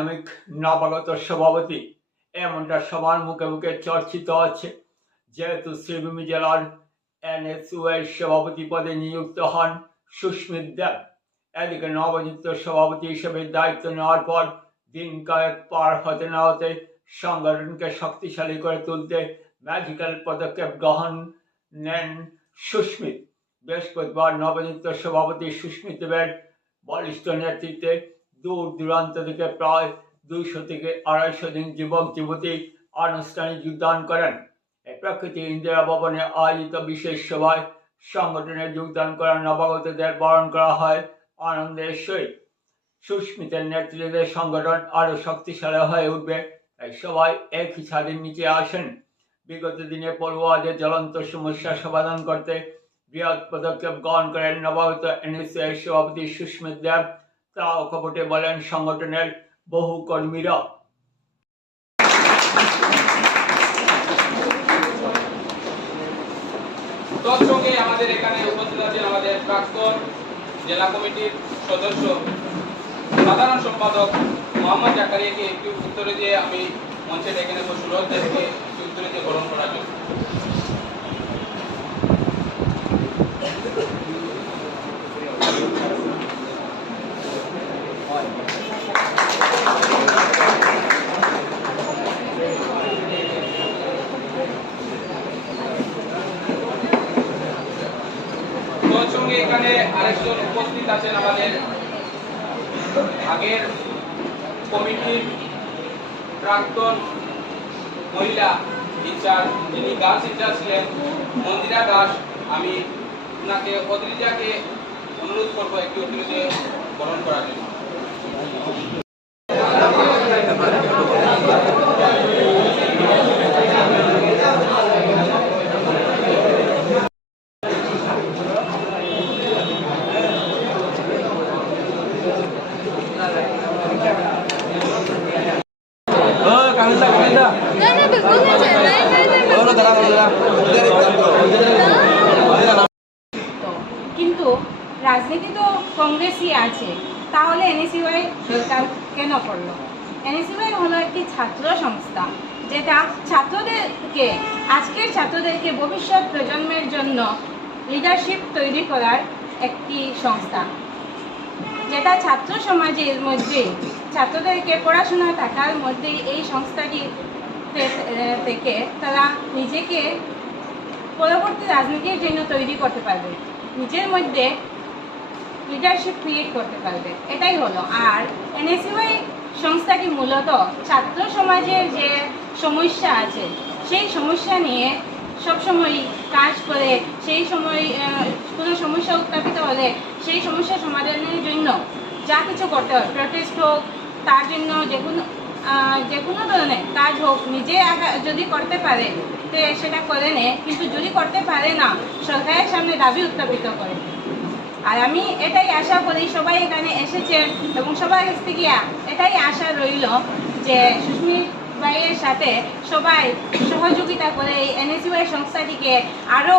Dynamic নবাগত সভাপতি এমনটা সবার মুখে মুখে চর্চিত আছে। যেহেতু শ্রীভূমি জেলার এনএসইউআই সভাপতি পদে নিযুক্ত হন সুস্মিত দেব, এদিকে নবনিযুক্ত সভাপতি হিসেবে দায়িত্ব নেওয়ার পর দিন কয়েক পার হতে না হতে সংগঠনকে শক্তিশালী করে তুলতে ম্যাজিক্যাল পদক্ষেপ গ্রহণ নেন সুস্মিত। বৃহস্পতিবার নবনিযুক্ত সভাপতি সুস্মিত দেবের বলিষ্ঠ নেতৃত্বে দূর দূরান্ত থেকে প্রায় 200 থেকে 250 জন যুবক যুবতী আনুষ্ঠানিক যোগদান করেন। এই প্রেক্ষিতে ইন্দিরা ভবনে আয়োজিত বিশেষ সভায় সংগঠনে যোগদান করা নবাগতদের বরণ করা হয় আনন্দের সহিত। সুস্মিতের নেতৃত্বে সংগঠন আরো শক্তিশালী হয়ে উঠবে, তাই সবাই একই ছাদের নিচে আসেন। বিগত দিনে পড়ুয়াদের জ্বলন্ত সমস্যা সমাধান করতে বৃহৎ পদক্ষেপ গ্রহণ করেন নবাগত এনএসইউআই সভাপতি সুস্মিত দেব। তা কপটে বলেন সংগঠনের বহু কর্মীরা। তৎসঙ্গে আমাদের এখানে উপস্থিত আছেন আমাদের প্রাক্তন জেলা কমিটির সদস্য সাধারণ সম্পাদক মোহাম্মদ জাকারিয়াকে একটু উত্তরে দিয়ে আমি মঞ্চে ডেকে নেব সুরজদেরকে একটু উত্তরে দিয়ে গ্রহণ করার জন্য। তৎসঙ্গে এখানে আরেকজন উপস্থিত আছেন আমাদের আগের কমিটির প্রাক্তন মহিলা ইনচার্জ, যিনি গার্লস ইনচার্জ ছিলেন, মন্দিরা দাস। আমি ওনাকে অদ্রিজাকে অনুরোধ করবো একটু অতিরিক্ত গ্রহণ করার জন্য। কিন্তু রাজনীতি তো কংগ্রেসই আছে, তাহলে এনএসইউআই সরকার কেন করলো? এনএসইউআই হলো একটি ছাত্র সংস্থা, যেটা ছাত্রদেরকে, আজকের ছাত্রদেরকে ভবিষ্যৎ প্রজন্মের জন্য লিডারশিপ তৈরি করার একটি সংস্থা, যেটা ছাত্র সমাজের মধ্যে ছাত্রদেরকে পড়াশোনা থাকার মধ্যে এই সংস্থাটি থেকে তারা নিজেকে পরবর্তী রাজনীতির জন্য তৈরি করতে পারবে, নিজের মধ্যে লিডারশিপ ক্রিয়েট করতে পারবে, এটাই হলো। আর এনএসইউআই সংস্থাটি মূলত ছাত্র সমাজের যে সমস্যা আছে সেই সমস্যা নিয়ে সবসময় কাজ করে, সেই সময় কোনো সমস্যা উত্থাপিত হলে সেই সমস্যা সমাধানের জন্য যা কিছু করতে হয়, প্রোটেস্ট হোক, তার জন্য যে কোনো ধরনের কাজ হোক, নিজে যদি করতে পারে তো সেটা করে নেয়, কিন্তু যদি করতে পারে না সরকারের সামনে দাবি উত্থাপিত করে। আর আমি এটাই আশা করি, সবাই এখানে এসেছেন এবং সবার কাছ থেকে এটাই আশা রইল যে সুস্মিত ভাইয়ের সাথে সবাই সহযোগিতা করে এই এনএসইউআই সংস্থাটিকে আরও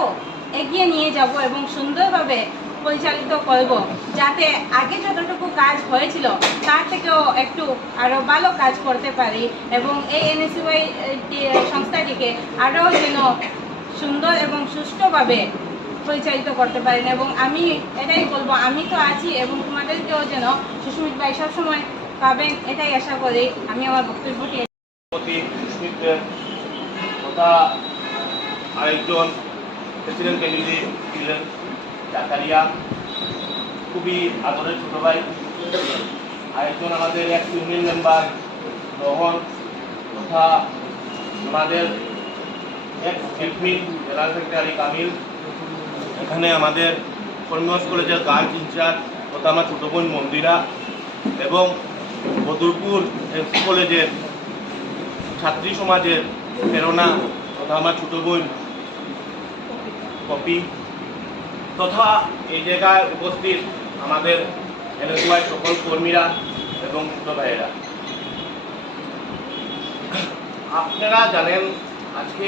এগিয়ে নিয়ে যাব এবং সুন্দরভাবে পরিচালিত করব, যাতে আগে যতটুকু কাজ হয়েছিল তার থেকেও একটু আরও ভালো কাজ করতে পারি এবং এই এনএসইউআই সংস্থাটিকে আরও যেন সুন্দর এবং সুষ্ঠুভাবে পরিচালিত করতে পারেন। এবং আমি এটাই বলবো, আমি তো আছি এবং তোমাদেরকেও যেন সুস্মিত ভাই সবসময় পাবেন, এটাই আশা করি। আমি আমার বক্তব্যটি আরেকজন প্রেসিডেন্ট ক্যান্ডিডেট ছিলেন জাকারিয়া, খুবই আদরের ছোট ভাই। আরেকজন আমাদের এক ইউনিয়ন মেম্বার রোহন, তথা আমাদের এক এডমিন জেলা সেক্রেটারি কামিল। এখানে আমাদের কর্মীগঞ্জ কলেজের গার্লস ইনচার্জ তথা আমার ছোটো বোন মন্দিরা, এবং বদরপুর কলেজের ছাত্রী সমাজের প্রেরণা তথা আমার ছোটো বোন কপি, তথা এই জায়গায় উপস্থিত আমাদের এনএসইউআই সকল কর্মীরা এবং ছোট ভাইয়েরা। আপনারা জানেন আজকে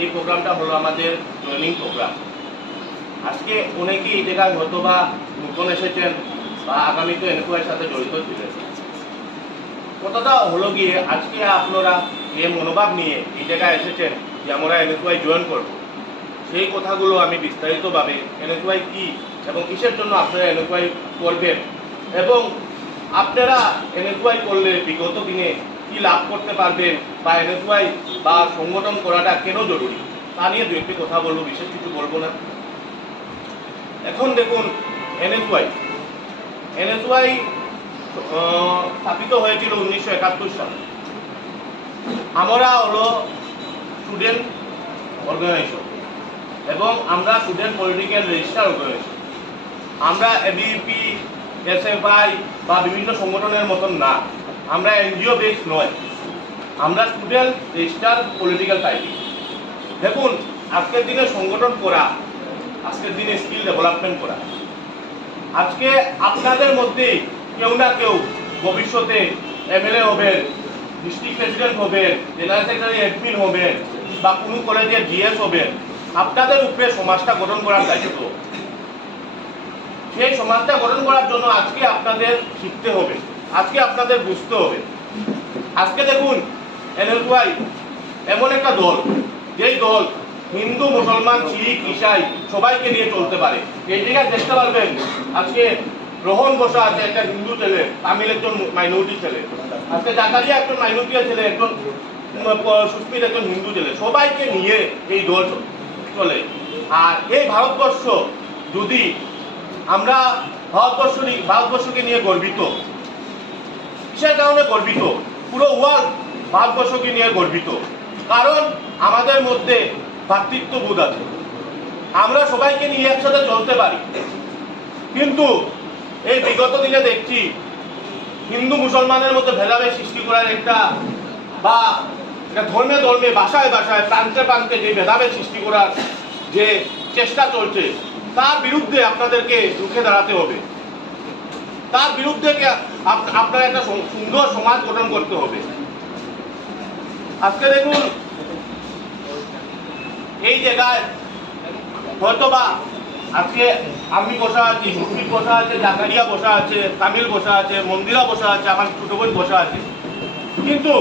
এই প্রোগ্রামটা হলো আমাদের জয়েনিং প্রোগ্রাম। আজকে অনেকেই এই জায়গায় হয়তো বা নতুন এসেছেন বা আগামীতে এনএসইউআইয়ের সাথে জড়িত ছিলেন। কথাটা হলো গিয়ে আজকে আপনারা যে মনোভাব নিয়ে এই জায়গায় এসেছেন যে আমরা এনএসওয়াই জয়েন করব, সেই কথাগুলো আমি বিস্তারিতভাবে এনএসওয়াই কি এবং কিসের জন্য আপনারা এনএসওয়াই করবেন এবং আপনারা এনএসওয়াই করলে বিগত দিনে কি লাভ করতে পারবেন বা এনএসওয়াই বা সংগঠন করাটা কেন জরুরি তা নিয়ে দু একটি কথা বলবো, বিশেষ কিছু বলবো না। এখন দেখুন, এনএসওয়াই স্থাপিত হয়েছিল 1971 সালে। আমরা হলো স্টুডেন্ট অর্গানাইজেশন এবং আমরা স্টুডেন্ট পলিটিক্যাল রেজিস্টার অর্গানাইজেশন। আমরা এবিপি, এসএফআই বা বিভিন্ন সংগঠনের মতন না, আমরা এনজিও বেস নয়, আমরা স্টুডেন্ট রেজিস্টার পলিটিক্যাল পার্টি। দেখুন, আজকের দিনে সংগঠন করা, আজকের দিনে স্কিল ডেভেলপমেন্ট করা। আজকে আপনাদের মধ্যে কেউ না কেউ ভবিষ্যতে এমএলএ হবেন, ডিস্ট্রিক্ট প্রেসিডেন্ট হবেন, জেনারেল সেক্রেটারি অ্যাডমিন হবেন বা কোনো কলেজের জিএস হবেন। আপনাদের উপরে সমাজটা গঠন করার দায়িত্ব। সেই সমাজটা গঠন করার জন্য আজকে আপনাদের শিখতে হবে, আজকে আপনাদের বুঝতে হবে। আজকে দেখুন, এনএসওয়াই এমন একটা দল, যেই দল হিন্দু, মুসলমান, শিখ, ইসাই সবাইকে নিয়ে চলতে পারে। এই জায়গায় দেখতে পারবেন আজকে রোহন বসা আছে একটা হিন্দু ছেলে, তামিল একজন মাইনরিটি ছেলে, আজকে জাকারিয়া একজন মাইনরিটি ছেলে, একজন সুস্মিত একজন হিন্দু ছেলে, সবাইকে নিয়ে এই দল চলে। আর এই ভারতবর্ষ, যদি আমরা ভারতবর্ষকে নিয়ে গর্বিত, সে কারণে গর্বিত, পুরো ওয়ার্ল্ড ভারতবর্ষকে নিয়ে গর্বিত, কারণ আমাদের মধ্যে ভ্রাতৃত্ববোধ আছে, আমরা সবাইকে নিয়ে একসাথে চলতে পারি। কিন্তু এই বিগত দিনে দেখছি হিন্দু মুসলমানের মধ্যে ভেদাভেদ সৃষ্টি করার একটা বা ধর্মে ধর্মে, ভাষায় ভাষায়, প্রান্তে প্রান্তে যে ভেদাভেদ সৃষ্টি করার যে চেষ্টা চলছে, তার বিরুদ্ধে আপনাদেরকে রুখে দাঁড়াতে হবে। তার বিরুদ্ধে আপনার একটা সুন্দর সমাজ গঠন করতে হবে। আজকে দেখুন, এই জায়গায় হয়তোবা আজকে আমি বসা আছি, সুস্মিত বসা আছে, জাকারিয়া বসা আছে, তামিল বসা আছে, মন্দিরা বসা আছে, আমার ছোট বোন বসা আছে, কিন্তু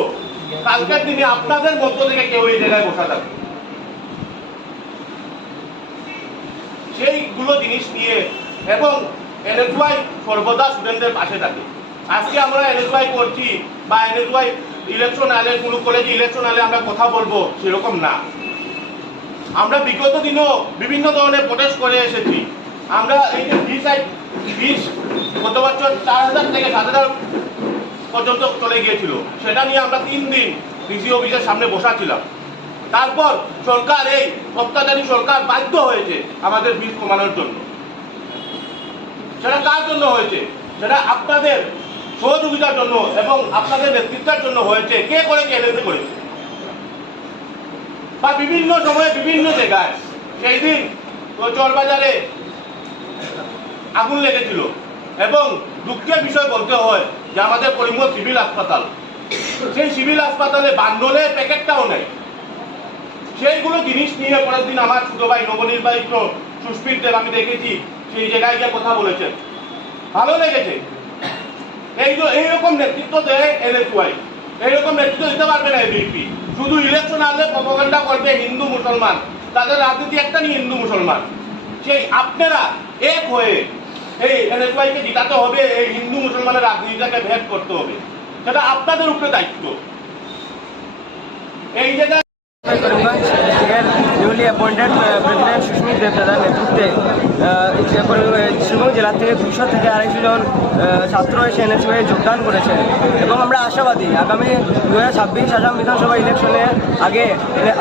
কালকের দিনে আপনাদের মধ্য থেকে কেউ এই জায়গায় বসা থাকবে। সেইগুলো জিনিস নিয়ে এবং এনএসওয়াই সর্বদা স্টুডেন্টদের পাশে থাকে। আজকে আমরা এনএসওয়াই করছি বা এনএসওয়াই ইলেকশন আলে, কোনো কলেজে ইলেকশন আলে আমরা কথা বলবো, সেরকম না। আমরা বিগত দিনেও বিভিন্ন ধরনের প্রোটেস্ট করে এসেছি। আমরা এই যে ফিস গত বছর 4000 থেকে 7000 পর্যন্ত চলে গিয়েছিল, সেটা নিয়ে আমরা 3 দিন ডিসি অফিসের সামনে বসা ছিলাম। তারপর সরকার, এই অত্যাচারী সরকার বাধ্য হয়েছে আমাদের ফিস কমানোর জন্য। সেটা কার জন্য হয়েছে? সেটা আপনাদের সহযোগিতার জন্য এবং আপনাদের নেতৃত্বের জন্য হয়েছে। কে করেছে? এনএসএ করেছে। বা বিভিন্ন সময়ে বিভিন্ন জায়গায়, সেই দিন চরবাজারে আগুন লেগেছিল এবং দুঃখের বিষয় বলতে হয় যে আমাদের করিমগঞ্জ সিভিল হাসপাতাল, সেই সিভিল হাসপাতালে বান্ডলের প্যাকেটটাও নেই। সেইগুলো জিনিস নিয়ে পরের দিন আমার ছোট ভাই নবনির্বাচিত সুস্মিত দেব, আমি দেখেছি সেই জায়গায় গিয়ে কথা বলেছেন, ভালো লেগেছে। এইরকম নেতৃত্ব দেয় এনএসওয়াই, এইরকম নেতৃত্ব দিতে পারবে না এবিপি। শুধু ইলেকশন আসলে প্রপাগান্ডা করবে হিন্দু মুসলমান, তাদের রাজনীতি একটা নিয়ে হিন্দু মুসলমান। সেই আপনারা এক হয়ে এই এনএসওয়াইকে জিতাতে হবে, এই হিন্দু মুসলমানের রাজনীতিটাকে ভেদ করতে হবে, সেটা আপনাদের উপরে দায়িত্ব। এই জায়গায় করিমগঞ্জ ডিস্ট্রিক্টের নিউলি অ্যাপয়েন্টেড প্রেসিডেন্ট সুস্মিত দেবদাদার নেতৃত্বে শিবগঞ্জ জেলা থেকে 200 থেকে 250 জন ছাত্র এসে এনএসওয়াই যোগদান করেছে এবং আমরা আশাবাদী আগামী 2026 আসাম বিধানসভা ইলেকশনের আগে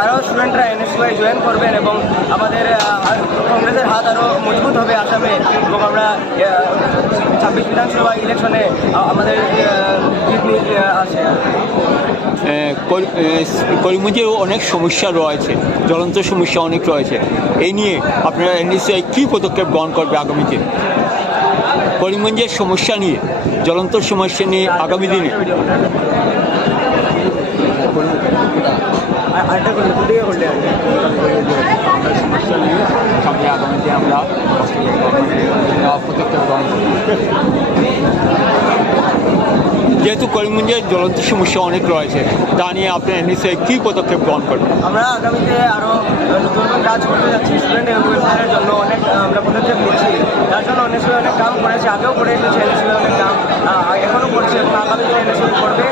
আরও স্টুডেন্টরা এনএসওয়াই জয়েন করবেন এবং আমাদের কংগ্রেসের হাত আরও মজবুত হবে আসামে এবং আমরা 26 বিধানসভা ইলেকশনে আমাদের জিত আসে। করিমগঞ্জের অনেক সমস্যা রয়েছে, জ্বলন্ত সমস্যা অনেক রয়েছে। এই নিয়ে আপনারা এনএসওয়াই কী পদক্ষেপ গ্রহণ করবে আগামীতে? করিমগঞ্জের সমস্যা নিয়ে, জ্বলন্ত সমস্যা নিয়ে আগামী দিনে সামনে আগামীতে আমরা পদক্ষেপ গ্রহণ করব। যেহেতু করিমগঞ্জের জ্বলন্ত সমস্যা অনেক রয়েছে, তা নিয়ে আপনি এনএসইউআই কী পদক্ষেপ গ্রহণ করবেন? আমরা আগামীতে আরও নতুন নতুন কাজ করতে যাচ্ছি। স্টুডেন্ট ওয়েলফেয়ারের জন্য অনেক আমরা পদক্ষেপ নিচ্ছি। তার জন্য এনএসইউআই অনেক কাম করেছে, আগেও করে এসেছে এনএসইউআই অনেক কাম, এখনও করছে এবং আগামী দিনে এনএসইউআই করবে।